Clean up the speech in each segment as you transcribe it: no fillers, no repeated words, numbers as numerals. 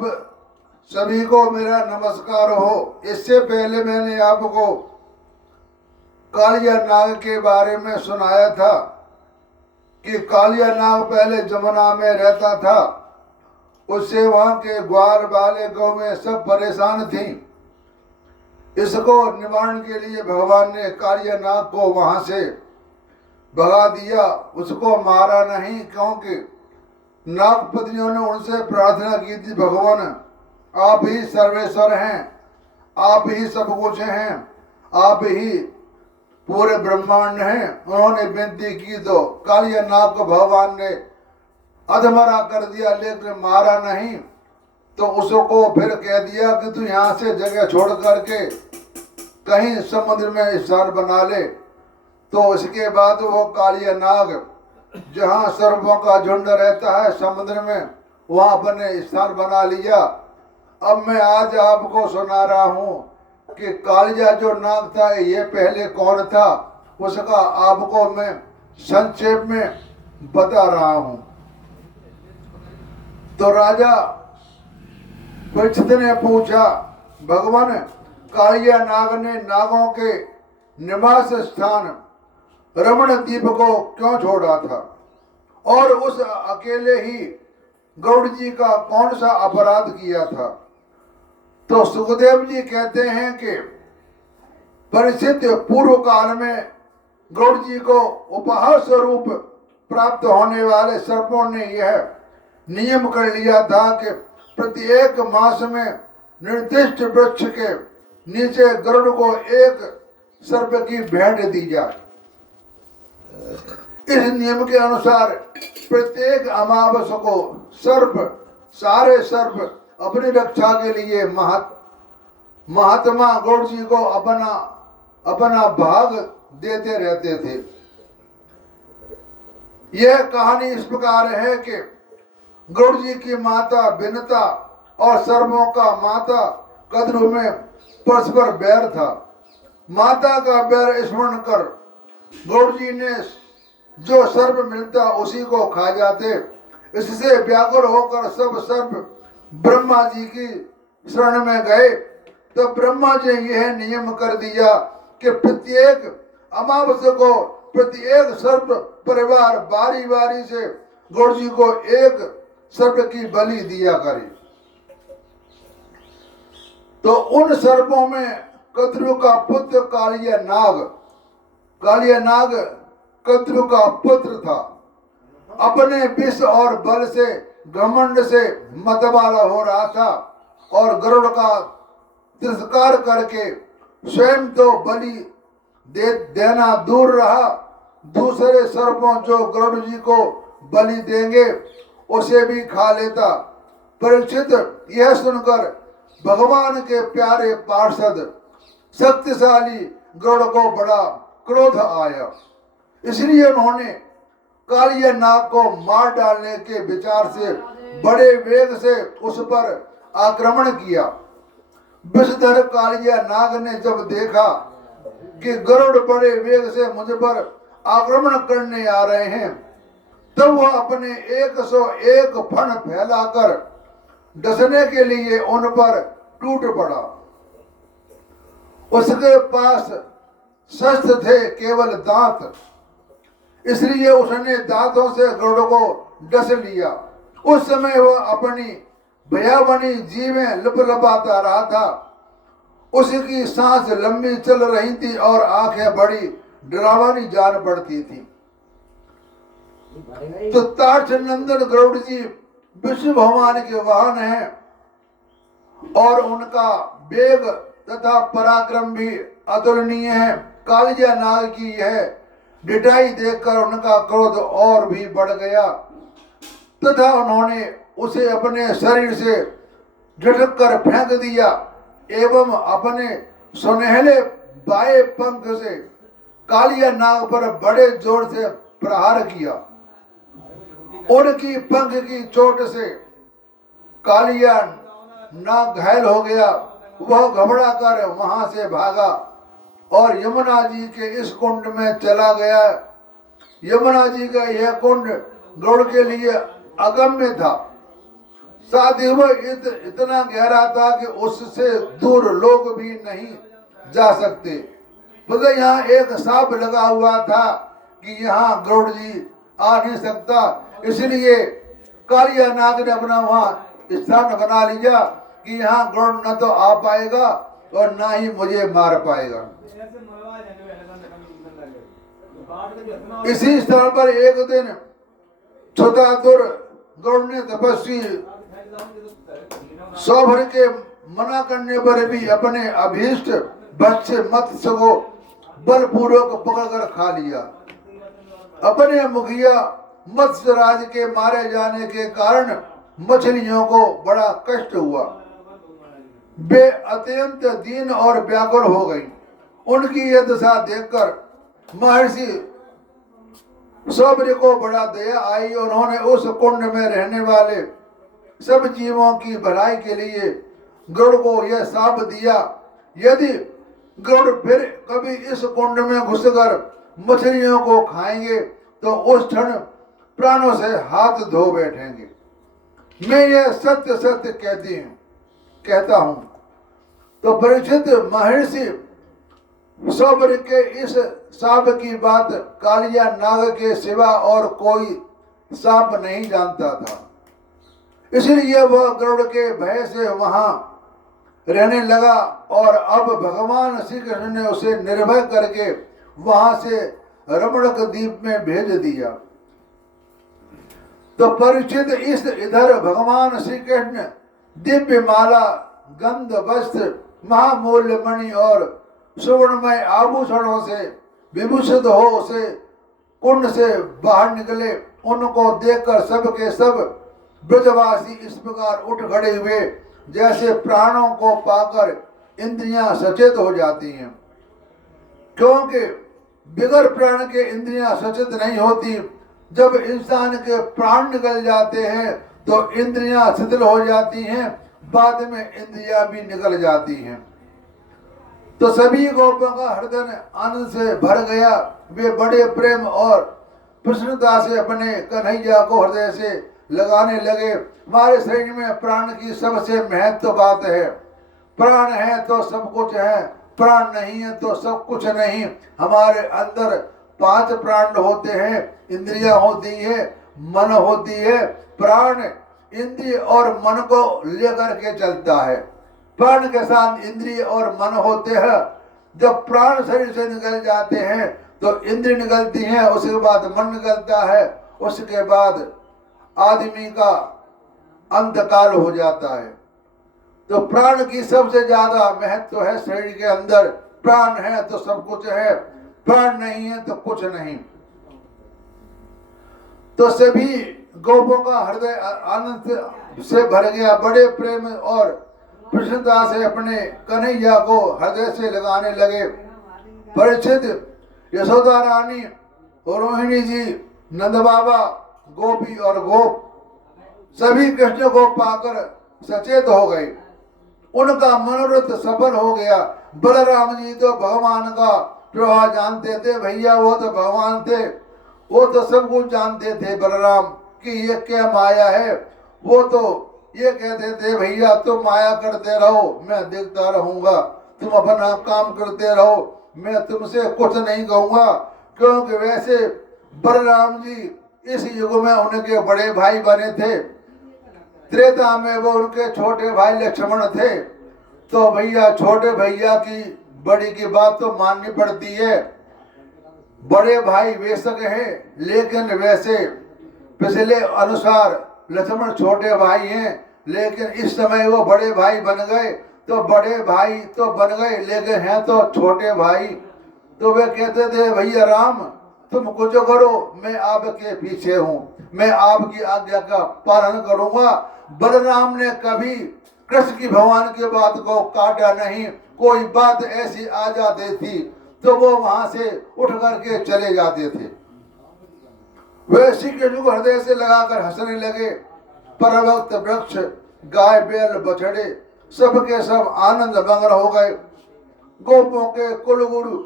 आप सभी को मेरा नमस्कार हो। इससे पहले मैंने आपको कालिया नाग के बारे में सुनाया था कि कालिया नाग पहले जमुना में रहता था। उससे वहाँ के ग्वाल वाले गौ में सब परेशान थी। इसको निवारण के लिए भगवान ने कालिया नाग को वहाँ से भगा दिया। उसको मारा नहीं, क्योंकि नागपत्नियों ने उनसे प्रार्थना की थी, भगवान आप ही सर्वेश्वर हैं, आप ही सब कुछ हैं, आप ही पूरे ब्रह्मांड हैं। उन्होंने विनती की तो कालिया नाग को भगवान ने अधमरा कर दिया, लेकिन मारा नहीं। तो उसको फिर कह दिया कि तू यहाँ से जगह छोड़ करके कहीं समुद्र में स्थान बना ले। तो इसके बाद वो कालिया नाग जहाँ सर्पों का झुंड रहता है समुद्र में, वहाँ अपने स्थान बना लिया। अब मैं आज आपको सुना रहा हूँ कि कालिया जो नाग था ये पहले कौन था, उसका आपको मैं संक्षेप में बता रहा हूँ। तो राजा परीक्षित ने पूछा, भगवान कालिया नाग ने नागों के निवास स्थान रमण द्वीप को क्यों छोड़ा था, और उस अकेले ही गौड़ जी का कौन सा अपराध किया था। तो सुखदेव जी कहते हैं कि परिचित पूर्व काल में गौड़ जी को उपहार स्वरूप प्राप्त होने वाले सर्पों ने यह नियम कर लिया था कि प्रत्येक मास में निर्दिष्ट वृक्ष के नीचे गरुड़ को एक सर्प की भेंट दी जाए। इस नियम के अनुसार प्रत्येक अमावस को सारे सर्प अपनी रक्षा के लिए महात्मा गौड़ जी को अपना भाग देते रहते थे। यह कहानी इस प्रकार है कि गौड़ जी की माता बिनता और सर्पों का माता कद्रु में परस्पर बैर था। माता का बैर स्मरण कर गौड़ जी ने जो सर्प मिलता उसी को खा जाते। इससे व्याकुल होकर सब सर्प ब्रह्मा जी की शरण में गए। तो ब्रह्मा जी यह नियम कर दिया कि प्रत्येक अमावस्या को प्रत्येक सर्प परिवार बारी बारी से गौड़ जी को एक सर्प की बलि दिया करे। तो उन सर्पों में कद्रु का पुत्र कालिया नाग कद्रु का पुत्र था। अपने विष और बल से घमंड से मतवाला हो रहा था और गरुड़ का तिरस्कार करके स्वयं तो बलि देना दूर रहा, दूसरे सर्पों जो गरुड़ जी को बलि देंगे उसे भी खा लेता। परीक्षित यह सुनकर भगवान के प्यारे पार्षद शक्तिशाली गरुड़ को बड़ा क्रोध आया। इसलिए उन्होंने कालिया नाग को मार डालने के विचार से बड़े वेग से उस पर आक्रमण किया। विषधर कालिया नाग ने जब देखा कि गरुड़ बड़े वेग से मुझ पर आक्रमण करने आ रहे हैं, तब वह अपने 101 फण फैलाकर डसने के लिए उन पर टूट पड़ा। उसके पास शस्त्र थे केवल दांत, इसलिए उसने दांतों से गरुड़ को डस लिया। उस समय वह अपनी भयावनी जीवें लपलपाता रहा था। उसकी सांस लंबी चल रही थी और आंखें बड़ी डरावनी जान पड़ती थी। तो तार्क्ष नंदन गरुड़ जी विष्णु भगवान के वाहन हैं और उनका वेग तथा पराक्रम भी अतुलनीय है। कालिया नाग की यह डिटाई देखकर उनका क्रोध और भी बढ़ गया तथा उन्होंने उसे अपने शरीर से झटक कर फेंक दिया एवं अपने सुनहले बाएं पंख से कालिया नाग पर बड़े जोर से प्रहार किया। उनकी पंख की चोट से कालिया नाग घायल हो गया। वह घबरा कर वहां से भागा और यमुना जी के इस कुंड में चला गया। यमुना जी का यह कुंड गरुड़ के लिए अगम्य था। साथ ही वह इतना गहरा था कि उससे दूर लोग भी नहीं जा सकते। बोले यहाँ एक सांप लगा हुआ था कि यहाँ गरुड़ जी आ नहीं सकता, इसलिए कालिया नाग ने अपना वहाँ स्थान बना लिया कि यहाँ गरुड़ न तो आ पाएगा और ना ही मुझे मार पाएगा। इसी स्थान पर एक दिन छुतातुर गरुड़ ने तपस्वी सौभर के मना करने पर भी अपने अभीष्ट भक्ष्य मत्स्य को बलपूर्वक पकड़कर खा लिया। अपने मुखिया मत्स्य राज के मारे जाने के कारण मछलियों को बड़ा कष्ट हुआ। वे अत्यंत दीन और व्याकुल हो गई। उनकी यह दशा देखकर महर्षि सौभर को बड़ा दया आई। उन्होंने उस कुंड में रहने वाले सब जीवों की भलाई के लिए गरुड़ को यह शाप दिया, यदि गरुड़ फिर कभी इस कुंड में घुसकर मछलियों को खाएंगे तो उस क्षण प्राणों से हाथ धो बैठेंगे। मैं यह सत्य सत्य कहता हूं। तो परीक्षित महर्षि सौभर के इस सांप की बात कालिया नाग के सिवा और कोई सांप नहीं जानता था, इसलिए वह गरुड़ के भय से वहां रहने लगा और अब भगवान श्री कृष्ण ने उसे निर्भय करके वहां से रमणक द्वीप में भेज दिया। तो परीक्षित इस इधर भगवान श्री कृष्ण दिव्य माला, गंध, वस्त्र, महामूल्य मणि और सुवर्णमय आभूषणों से विभूषित हो उसे कुंड से बाहर निकले। उनको देखकर सब के सब ब्रजवासी इस प्रकार उठ खड़े हुए जैसे प्राणों को पाकर इंद्रियां सचेत हो जाती हैं, क्योंकि बिगर प्राण के इंद्रियां सचेत नहीं होती। जब इंसान के प्राण निकल जाते हैं तो इंद्रियां शिथिल हो जाती हैं, बाद में इंद्रियां भी निकल जाती हैं। तो सभी गोपों का हृदय आनंद से भर गया। वे बड़े प्रेम और प्रसन्नता से अपने कन्हैया को हृदय से लगाने लगे। हमारे शरीर में प्राण की सबसे महत्व बात है। प्राण है तो सब कुछ है, प्राण नहीं है तो सब कुछ नहीं। हमारे अंदर 5 प्राण होते हैं, इंद्रियां होती है, मन होती है। प्राण इंद्रिय और मन को लेकर के चलता है। प्राण के साथ इंद्रिय और मन होते हैं। जब प्राण शरीर से निकल जाते हैं तो इंद्रिय निकलती हैं, उसके बाद मन निकलता है, उसके बाद आदमी का अंतकाल हो जाता है। तो प्राण की सबसे ज्यादा महत्व है शरीर के अंदर। प्राण है तो सब कुछ है, प्राण नहीं है तो कुछ नहीं। तो सभी गोपों का हृदय आनंद से भर गया। बड़े प्रेम और प्रसन्नता से अपने कन्हैया को हृदय से लगाने लगे। परीक्षित, यशोदा रानी, रोहिणी जी, नंद बाबा, गोपी और गोप सभी कृष्ण को पाकर सचेत हो गए। उनका मनोरथ सफल हो गया। बलराम जी तो भगवान का प्रभाव जानते थे, भैया वो तो भगवान थे, वो तो सब कुछ जानते थे बलराम कि ये क्या माया है। वो तो ये कहते थे भैया तुम माया करते रहो, मैं देखता रहूंगा, तुम अपना काम करते रहो, मैं तुमसे कुछ नहीं कहूंगा। क्योंकि वैसे बलराम जी इस युग में उनके बड़े भाई बने थे। त्रेता में वो उनके छोटे भाई लक्ष्मण थे। तो भैया छोटे भैया की बड़ी की बात तो माननी पड़ती है। बड़े भाई बेशक हैं, लेकिन वैसे पिछले अनुसार लक्ष्मण छोटे भाई हैं, लेकिन इस समय वो बड़े भाई बन गए। तो बड़े भाई तो बन गए लेकिन हैं तो छोटे भाई। तो वे कहते थे भैया राम तुम कुछ करो, मैं आपके पीछे हूँ, मैं आपकी आज्ञा का पालन करूंगा। बलराम ने कभी कृष्ण की भगवान की बात को काटा नहीं। कोई बात ऐसी आ जाती थी तो वो वहां से उठ करके चले जाते थे। वे श्री कृष्ण को हृदय से लगाकर हंसने लगे। परवक्त वृक्ष, गाय, बैल, बछड़े सबके सब आनंद मग्न हो गए। गोपों के कुलगुरु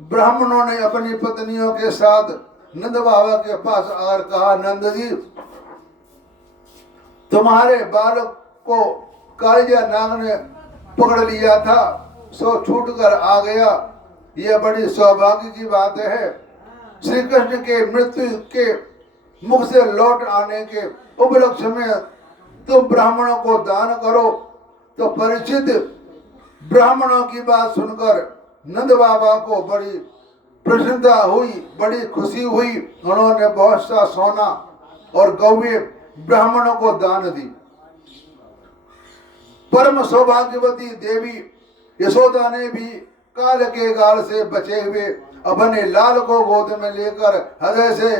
ब्राह्मणों ने अपनी पत्नियों के साथ नंद बाबा के पास आकर कहा, नंद जी तुम्हारे बालक को कालिया नाग ने पकड़ लिया था, सो छूट कर आ गया। यह बड़ी सौभाग्य की बात है। श्री कृष्ण के मृत्यु के मुख से लौट आने के उपलक्ष्य में तुम ब्राह्मणों को दान करो। तो परिचित ब्राह्मणों की बात सुनकर नंद बाबा को बड़ी प्रसन्नता हुई, बड़ी खुशी हुई। उन्होंने बहुत सा सोना और गौवें ब्राह्मणों को दान दी। परम सौभाग्यवती देवी यशोदा ने भी काल के गाल से बचे हुए अपने लाल को गोद में लेकर हृदय से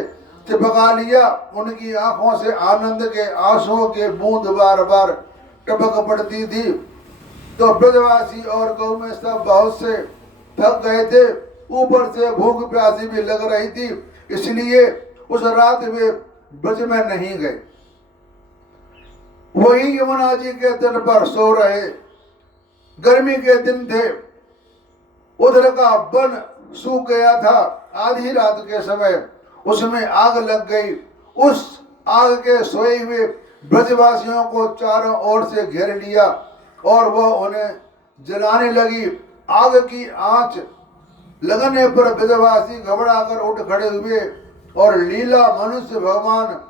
चिपका लिया। उनकी आंखों से आनंद के आंसुओं के बूंद बार बार टपक पड़ती थी। तो ब्रजवासी और गौ में सब बहुत से थक गए थे, ऊपर से भूख प्यासी भी लग रही थी, इसलिए उस रात वे ब्रज में नहीं गए। वही यमुना जी के तट पर सो रहे। गर्मी के दिन थे, उधर का वन सूख गया था। आधी रात के समय उसमें आग लग गई। उस आग के सोए हुए ब्रजवासियों को चारों ओर से घेर लिया और वह उन्हें जलाने लगी। आग की आंच लगने पर ब्रजवासी घबराकर उठ खड़े हुए और लीला मनुष्य भगवान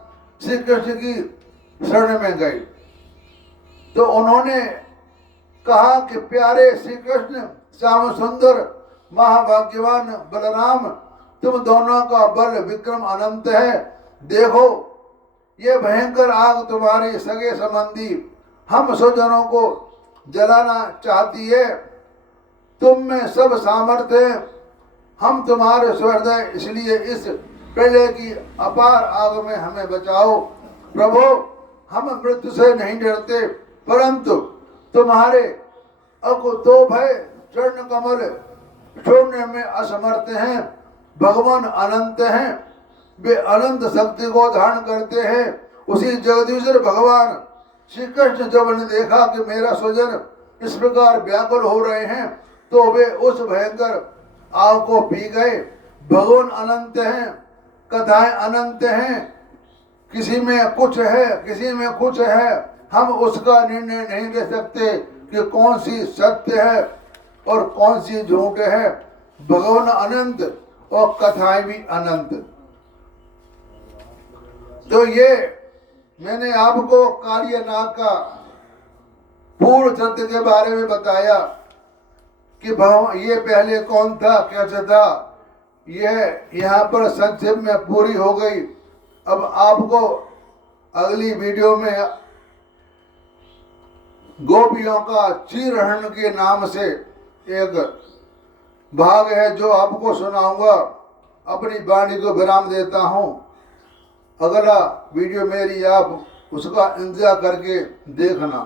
श्री कृष्ण की शरण में गए। तो उन्होंने कहा कि प्यारे श्री कृष्ण, श्याम सुंदर, महाभाग्यवान बलराम, तुम दोनों का बल विक्रम अनंत है। देखो, ये भयंकर आग तुम्हारे सगे संबंधी हम स्वजनों को जलाना चाहती है। तुम में सब सामर्थ्य है, हम तुम्हारे सहृदय, इसलिए इस प्रलय की अपार आग में हमें बचाओ। प्रभु, हम मृत्यु से नहीं डरते, परंतु तुम्हारे अकुतो भय चरण कमल छोड़ने में असमर्थ हैं। भगवान अनंत हैं, वे अनंत शक्ति को धारण करते हैं। उसी जगदीश्वर भगवान श्री कृष्ण जब ने देखा कि मेरा स्वजन इस प्रकार व्याकुल हो रहे हैं, तो वे उस भयंकर आग को पी गए। भगवान अनंत हैं, कथाएं अनंत हैं, किसी में कुछ है, किसी में कुछ है। हम उसका निर्णय नहीं ले सकते कि कौन सी सत्य है और कौन सी झूठ है। भगवान अनंत और कथाएं भी अनंत। तो ये मैंने आपको कालिया नाग का पूर्ण सत्य के बारे में बताया कि भगवान ये पहले कौन था, कैसे था। यह यहाँ पर संक्षेप में पूरी हो गई। अब आपको अगली वीडियो में गोपियों का चीरहरण के नाम से एक भाग है जो आपको सुनाऊंगा। अपनी वाणी को विराम देता हूँ। अगला वीडियो मेरी आप उसका इंतजार करके देखना।